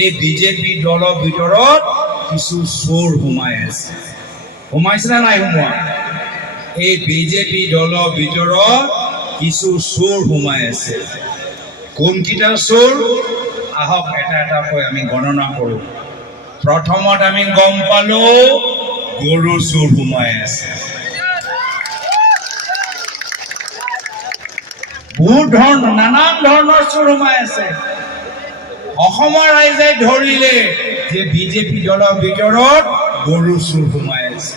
এই বিজেপি দলৰ ভিতৰত কিছু চোৰ সোমাই আছে। সোমাইছে নে নাই সোমোৱা? এই বিজেপি দলৰ ভিতৰত কিছু চোৰ সোমাই আছে। কোনকেইটা চোৰ? আহক এটা এটাকৈ আমি গণনা কৰোঁ। প্ৰথমত আমি গম পালো গৰু চোৰ সোমাই আছে। বহুত নানান ধৰণৰ চোৰ সোমাই আছে। অসমৰ ৰাইজে ধৰিলে যে বিজেপি দলৰ ভিতৰত গৰু চোৰ সোমাই আছে।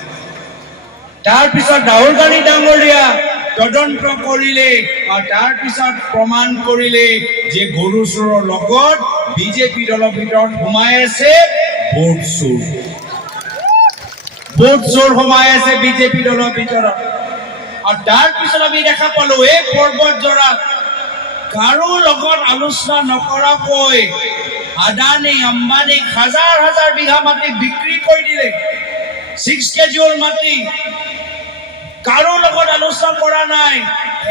তাৰপিছত ৰাহুল গান্ধী ডাঙৰীয়া তদন্ত কৰিলে আৰু তাৰপিছত প্ৰমাণ কৰিলে যে গৰু চোৰৰ লগত বিজেপি দলৰ ভিতৰত সোমাই আছে ভোট চোৰ। ভোট চোৰ সোমাই আছে বিজেপি দলৰ ভিতৰত। আৰু তাৰপিছত আমি দেখা পালো এই পৰ্বতজোৰা কাৰো লগত আলোচনা নকৰাকৈ আদানী আম্বানীক হাজাৰ হাজাৰ বিঘা মাটি বিক্ৰী কৰি দিলে। 6 কেজুৱেল মাটি কাৰো লগত আলোচনা কৰা নাই।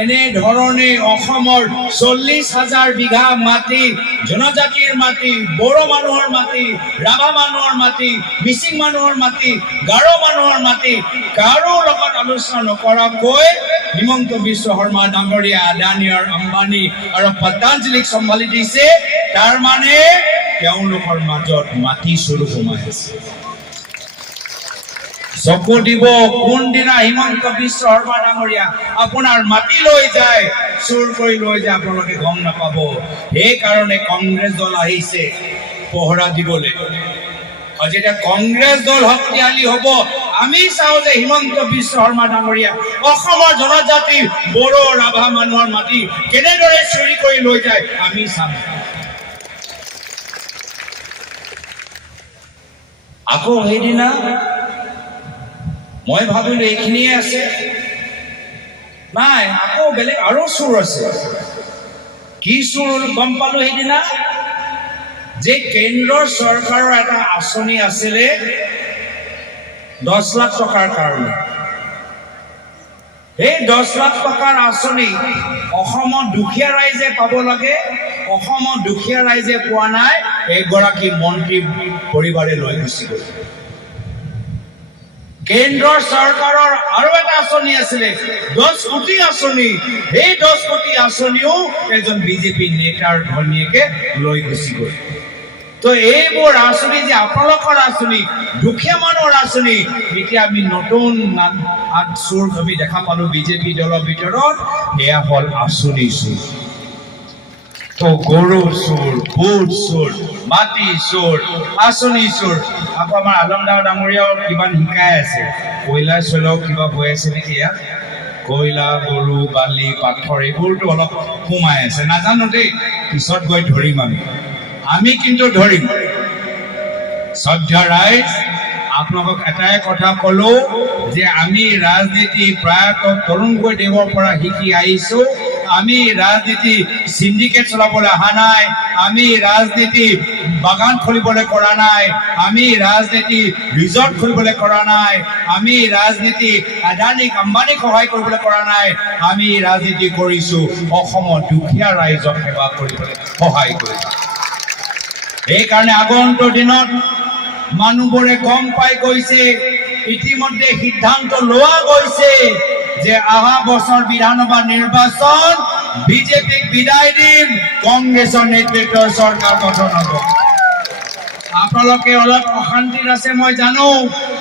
এনেধৰণে অসমৰ 40,000 বিঘা মাটি জনজাতিৰ মাটি, বড়ো মানুহৰ মাটি, ৰাভা মানুহৰ মাটি, মিচিং মানুহৰ মাটি, গাৰো মানুহৰ মাটি কাৰো লগত আলোচনা নকৰাকৈ হিমন্ত বিশ্ব শৰ্মা ডাঙৰীয়া আদানী আৰু আম্বানী আৰু পতঞ্জলীক চম্ভালি দিছে। তাৰ মানে তেওঁলোকৰ মাজত মাটি চুৰ সোমাই আছে। চকু দিব কোনদিনা হিমন্ত বিশ্ব শৰ্মা ডাঙৰীয়া আপোনাৰ মাটি লৈ যায়, চুৰ কৰি লৈ যায়, আপোনালোকে গম নাপাব। সেইকাৰণে কংগ্ৰেছ দল আহিছে পহৰা দিবলৈ। আৰু যেতিয়া কংগ্ৰেছ দল শক্তিশালী হ'ব, আমি চাওঁ যে হিমন্ত বিশ্ব শৰ্মা ডাঙৰীয়া অসমৰ জনজাতি বড়ো ৰাভা মানুহৰ মাটি কেনেদৰে চুৰি কৰি লৈ যায় আমি চাম। আকৌ সেইদিনা মই ভাবিলো এইখিনিয়ে আছে, নাই আকৌ বেলেগ আৰু চোৰ আছে। কি চোৰ গম পালো সেইদিনা? যে কেন্দ্ৰৰ চৰকাৰৰ এটা আঁচনি আছিলে 10 লাখ টকাৰ কাৰণে। এই 10 লাখ টকাৰ আঁচনি অসমৰ দুখীয়া ৰাইজে পাব লাগে, অসমৰ দুখীয়া ৰাইজে পোৱা নাই। এগৰাকী মন্ত্ৰী পৰিবাৰে লৈ গুচি গ'ল। কেন্দ্ৰৰ চৰকাৰৰ আৰু এটা আঁচনি আছিলে 10 কোটি আঁচনি। এই 10 কোটি আঁচনিও এজন বিজেপি নেতাৰ ঘৈণীয়েকে লৈ গুচি গ'ল। তো এইবোৰ আঁচনি যে আপোনালোকৰ আঁচনি, দুখীয়া মানুহৰ আঁচনি, এতিয়া আমি নতুন চোৰ আমি দেখা পালো বিজেপি দলৰ ভিতৰত। সেয়া হ'ল আঁচনি চোৰ। তো গৰু চোৰ, ভোট চোৰ, মাটি চোৰ, আঁচনি চোৰ। আকৌ আমাৰ আলমদাৰ ডাঙৰীয়াও কিমান শিকাই আছে, কয়লা চৈলাও কিবা হৈ আছে নেকি ইয়াত? কয়লা, গৰু, বালি, পাথৰ এইবোৰতো অলপ সোমাই আছে, নাজানো দেই, পিছত গৈ ধৰিম আমি কিন্তু ধৰিম। শ্ৰদ্ধা ৰাইজ, আপোনালোকক এটাই কথা কলো যে আমি ৰাজনীতি প্ৰায়ত তৰুণ গগৈদেৱৰ পৰা শিকি আহিছো। আমি ৰাজনীতি সিন্ডিকেট চলাবলৈ অহা নাই, আমি ৰাজনীতি বাগান খুলিবলৈ কৰা নাই, আমি ৰাজনীতি ৰিজৰ্ট খুলিবলৈ কৰা নাই, আমি ৰাজনীতি আদানীক আম্বানীক সহায় কৰিবলৈ কৰা নাই। আমি ৰাজনীতি কৰিছো অসমৰ দুখীয়া ৰাইজক সেৱা কৰিবলৈ সহায় কৰিছো। সেইকাৰণে আগন্তুক দিনত মানুহবোৰে গম পাই গৈছে, ইতিমধ্যে সিদ্ধান্ত লোৱা গৈছে যে অহা বছৰ বিধানসভা নিৰ্বাচন বিজেপিক বিদায় দিম, কংগ্ৰেছৰ নেতৃত্বৰ চৰকাৰ গঠন হ'ব। আপোনালোকে অলপ অশান্তিত আছে মই জানো,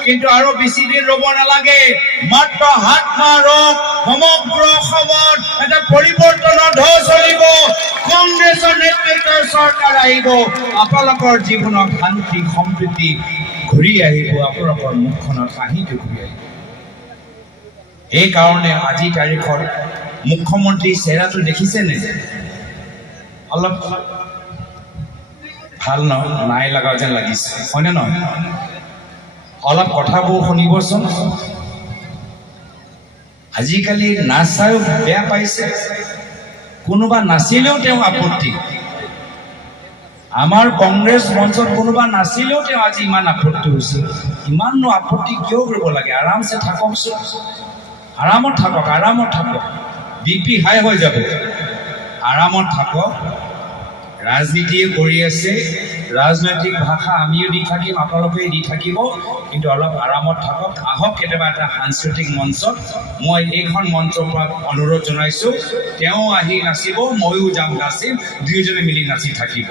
কিন্তু আৰু বেছি দিন ৰ'ব নালাগে। মাত্ৰ 7 মাহ ৰওক, সমগ্ৰ অসমত এটা পৰিৱৰ্তনৰ ঢৌ চলিব, কংগ্ৰেছৰ নেতৃত্বৰ চৰকাৰ আহিব, আপোনালোকৰ জীৱনত শান্তি সম্প্ৰীতি ঘূৰি আহিব, আপোনালোকৰ মুখখনত হাঁহিটো ঘূৰি আহিব। এইকাৰণে আজি তাৰিখত মুখ্যমন্ত্ৰী চেহেৰাটো দেখিছেনে? অলপ ভাল নাই লগা যেন লাগিছে, হয়নে নহয়? অলপ কথাবোৰ শুনিবচোন। আজিকালি নাচায়ো বেয়া পাইছে, কোনোবা নাচিলেও তেওঁ আপত্তি। আমাৰ কংগ্ৰেছ মঞ্চত কোনোবা নাচিলেও তেওঁ আজি ইমান আপত্তি হৈছে। ইমাননো আপত্তি কিয় কৰিব লাগে? আৰামছে থাককচোন, আৰামত থাকক, আৰামত থাকক। বিপি হাই হৈ যাব, আৰামত থাকক। ৰাজনীতিয়ে কৰি আছে, ৰাজনৈতিক ভাষা আমিও দি থাকিম, আপোনালোকে দি থাকিব, কিন্তু অলপ আৰামত থাকক। আহক কেতিয়াবা এটা সাংস্কৃতিক মঞ্চত, মই এইখন মঞ্চৰ পৰা অনুৰোধ জনাইছোঁ, তেওঁ আহি নাচিব, ময়ো যাম নাচিম, দুয়োজনে মিলি নাচি থাকিব।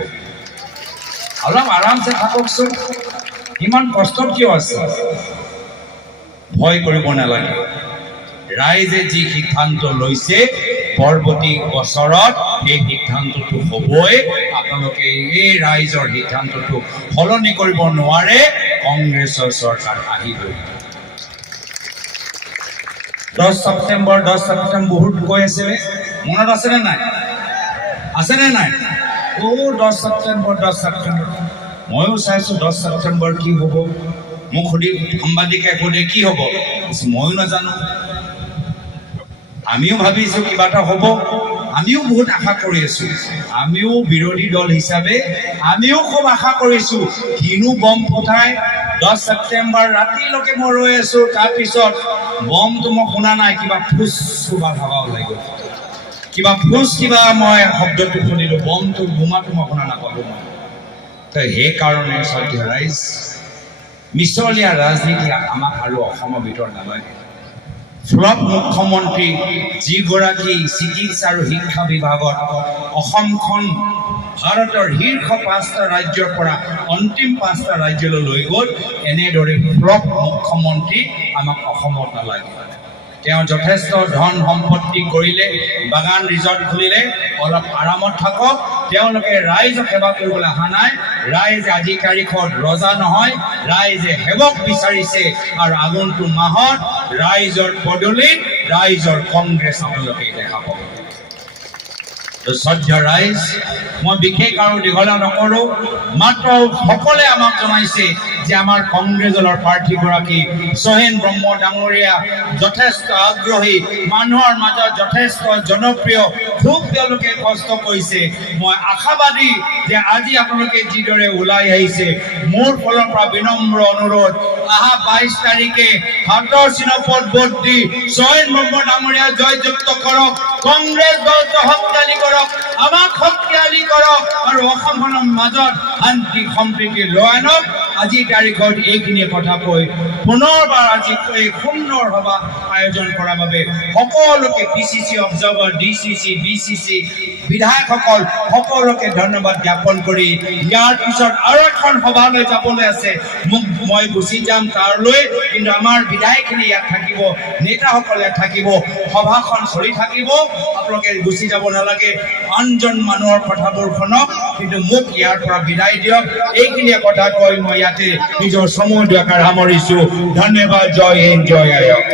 অলপ আৰামছে থাককচোন, ইমান কষ্টত কিয় আছে? ভয় কৰিব নালাগে। ৰাইজে যি সিদ্ধান্ত লৈছে পৰৱৰ্তী বছৰত এই সিদ্ধান্তটো হ'বই। আপোনালোকে এই ৰাইজৰ সিদ্ধান্তটো সলনি কৰিব নোৱাৰে। কংগ্ৰেছৰ চৰকাৰ আহিবই। 10 ছেপ্টেম্বৰ বহুত কৈ আছিলে, মনত আছেনে নাই? আছেনে নাই? 10 ছেপ্টেম্বৰ ময়ো চাইছোঁ 10 ছেপ্টেম্বৰ কি হ'ব। মোক সুধি সাংবাদিকে সুধে কি হ'ব, ময়ো নাজানো। আমিও ভাবিছোঁ কিবা এটা হ'ব, আমিও বহুত আশা কৰি আছোঁ। আমিও বিৰোধী দল হিচাপে আমিও খুব আশা কৰিছোঁ, কিনো বম ফুটাই 10 ছেপ্টেম্বৰ ৰাতিলৈকে মই ৰৈ আছোঁ। তাৰপিছত বমটো মই শুনা নাই, কিবা ফুচ কিবা ভাবা ওলাই গ'ল, কিবা মই শব্দটো শুনিলোঁ, বমটো বোমাটো মই শুনা নাপালোঁ। তো সেইকাৰণে শ্ৰদ্ধেয় ৰাইজ, মিছলীয়া ৰাজনীতি আমাক আৰু অসমৰ ভিতৰত নালাগে। ফ্লপ মুখ্যমন্ত্ৰী যিগৰাকী চিকিৎসা আৰু শিক্ষা বিভাগত অসমখন ভাৰতৰ শীৰ্ষ 5টা ৰাজ্যৰ পৰা অন্তিম 5টা ৰাজ্যলৈ লৈ গ'ল, এনেদৰে ফ্লপ মুখ্যমন্ত্ৰী আমাক অসমত নালাগে। তেওঁ যথেষ্ট ধন সম্পত্তি কৰিলে, বাগান ৰিজৰ্ট খুলিলে, অলপ আৰামত থাকক। তেওঁলোকে ৰাইজক সেৱা কৰিবলৈ অহা নাই। ৰাইজে আজি তাৰিখত ৰজা নহয়, ৰাইজে সেৱক বিচাৰিছে। আৰু আগন্তুক মাহত ৰাইজৰ পদূলিত ৰাইজৰ কংগ্ৰেছ আপোনালোকে দেখা পাব। শ্ৰদ্ধেয় ৰাইজ, মই বিশেষ আৰু দীঘলীয়া নকৰোঁ, মাত্ৰ সকলে আমাক জনাইছে যে আমাৰ কংগ্ৰেছ দলৰ প্ৰাৰ্থীগৰাকী সোহেন ব্ৰহ্ম ডাঙৰীয়া যথেষ্ট আগ্ৰহী, মানুহৰ মাজত যথেষ্ট জনপ্ৰিয়, খুব তেওঁলোকে কষ্ট কৰিছে। মই আশাবাদী যে আজি আপোনালোকে যিদৰে ওলাই আহিছে, মোৰ ফালৰ পৰা বিনম্ৰ অনুৰোধ, অহা 22 তাৰিখে হাতৰ চিনপত ভোট দি সোহেন ব্ৰহ্ম ডাঙৰীয়া জয়যুক্ত কৰক, কংগ্ৰেছ দলটো শক্তিশালী কৰক, আমাক শক্তিশালী কৰক, আৰু অসমখনৰ মাজত শান্তি সম্প্ৰীতি লৈ আনক। আজি তাৰিখত এইখিনিয়ে কথা কৈ পুনৰবাৰ আজি এই সুন্দৰ সভা আয়োজন কৰাৰ বাবে সকলোকে PCC অবজাৰ্ভাৰ, DCC, BCC, বিধায়কসকল সকলোকে ধন্যবাদ জ্ঞাপন কৰি, ইয়াৰ পিছত আৰু এখন সভালৈ যাবলৈ আছে, মই গুচি যাম তাৰলৈ, কিন্তু আমাৰ বিধায়কখিনি ইয়াত থাকিব, নেতাসকল ইয়াত থাকিব, সভাখন চলি থাকিব। আপোনালোকে গুচি যাব নালাগে, আনজন মানুহৰ কথাবোৰ শুনক, কিন্তু মোক ইয়াৰ পৰা বিদায় দিয়ক। এইখিনিয়ে কথা কৈ মই ইয়াতে নিজৰ সময় দিয়াৰ সামৰিছোঁ। ধন্যবাদ। জয় হিন্দ, জয় আয়ক।